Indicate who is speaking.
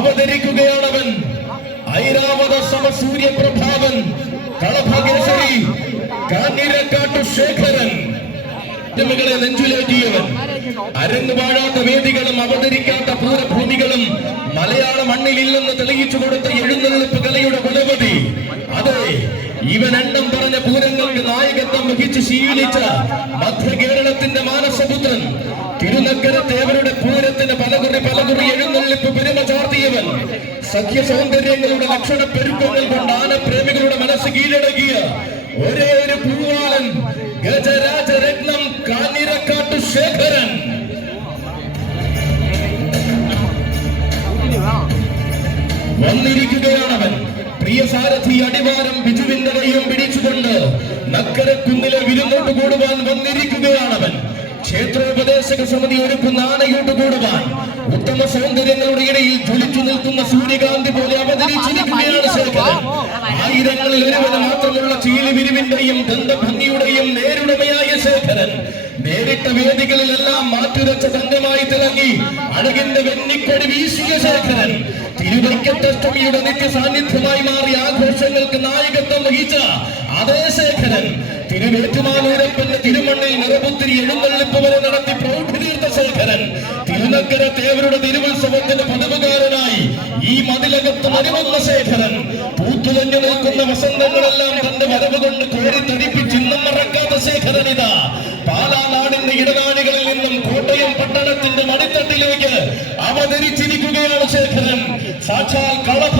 Speaker 1: വന്നിരിക്കുകയാണവൻ ഐരാവത സമസൂര്യ പ്രഭാവൻ കളഭകേസരി കാഞ്ഞിരക്കാട്ടു ശേഖരൻ. കളെ നെഞ്ചുലേറ്റിയവൻ. അരങ്ങു വാഴാത്ത വേദികളും അവതരിക്കാത്ത പൂരഭൂമികളും മലയാള മണ്ണിലില്ലെന്ന് തെളിയിച്ചു കൊടുത്ത എഴുന്നള്ളിപ്പ് കലയുടെ കുലപതി അതെ ഇവൻ എണ്ണം പറഞ്ഞ പൂരങ്ങൾക്ക് നായകത്വം വഹിച്ച് ശീലിച്ച മധ്യ കേരളത്തിന്റെ മാനസപുത്രൻ. തിരുനക്കര തേവരുടെ പൂരത്തിന് പലകുറി സഖ്യ സൗന്ദര്യങ്ങളുടെ ലക്ഷണ പെരുക്കങ്ങൾ കൊണ്ട് ആനപ്രേമികളുടെ മനസ്സ് കീഴടക്കിയ ഒരേ ഒരു പൂവാലൻ ഗജരാജരത്നം കാഞ്ഞിരക്കാട്ടു ശേഖരൻ. വന്നിരിക്കുകയാണവൻ. പ്രിയ സാരഥി അടിവാരം ബിജുവിന്റെ കൈയും പിടിച്ചുകൊണ്ട് നക്കരക്കുന്നിലെ വിരുന്നോട്ട് കൂടുവാൻ വന്നിരിക്കുകയാണവൻ. ക്ഷേത്രോപദേശക സമിതി ഒരുക്കുന്ന ആനയോട്ട് കൂടുവാൻ ഉത്തമ സൗന്ദര്യങ്ങളുടെ ഇടയിൽ ജ്വലിച്ചു നിൽക്കുന്ന സൂര്യകാന്തി പോലെ അവതരിച്ചിരിക്കുകയാണ് ശേഖരൻ ആയിരങ്ങളിൽ ഒരുവന് മാത്രമുള്ള ചീലി വിരിവിന്റെയും ദന്തഭംഗിയുടെയും നേരുടമയായ ശേഖരൻ നേരിട്ട വേദികളിലെല്ലാം മാറ്റുരച്ച തങ്കമായി തിളങ്ങി അഴകിന്റെ വെന്നിക്കൊടി വീശിയ ശേഖരൻ. തിരുവൈക്കത്തഷ്ടമിയുടെ നിത്യ സാന്നിധ്യമായി മാറിയ ആഘോഷങ്ങൾക്ക് നായകത്വം വഹിച്ച അതേ ശേഖരൻ തിരുവേറ്റുമാനൂരപ്പന്റെ തിരുമണ്ണിൽ നിറപുത്തിരി എഴുന്നള്ളിപ്പ് വരെ നടത്തി പ്രൗഢിതീർത്ത ശേഖരൻ. തിരുനക്കര തേവരുടെ തിരുവുത്സവത്തിന്റെ പതിവുകാരനായി ഈ മതിലകത്ത് മരുവന്ന ശേഖരൻ. പൂത്തുലഞ്ഞു നിൽക്കുന്ന വസന്തങ്ങളെല്ലാം തന്റെ വരവ് കൊണ്ട് കോരി തടിപ്പിച്ച് ഇന്നും മറക്കാത്ത ശേഖരൻ ഇതാ. പാലാനാടിന്റെ നാടിന്റെ ഇടനാഴികളിൽ നിന്നും കോട്ടയം പട്ടണത്തിന്റെ മടിത്തട്ടിലേക്ക് അവതരിച്ചിരിക്കുകയാണ് ശേഖരൻ. സാക്ഷാൽ കളഭ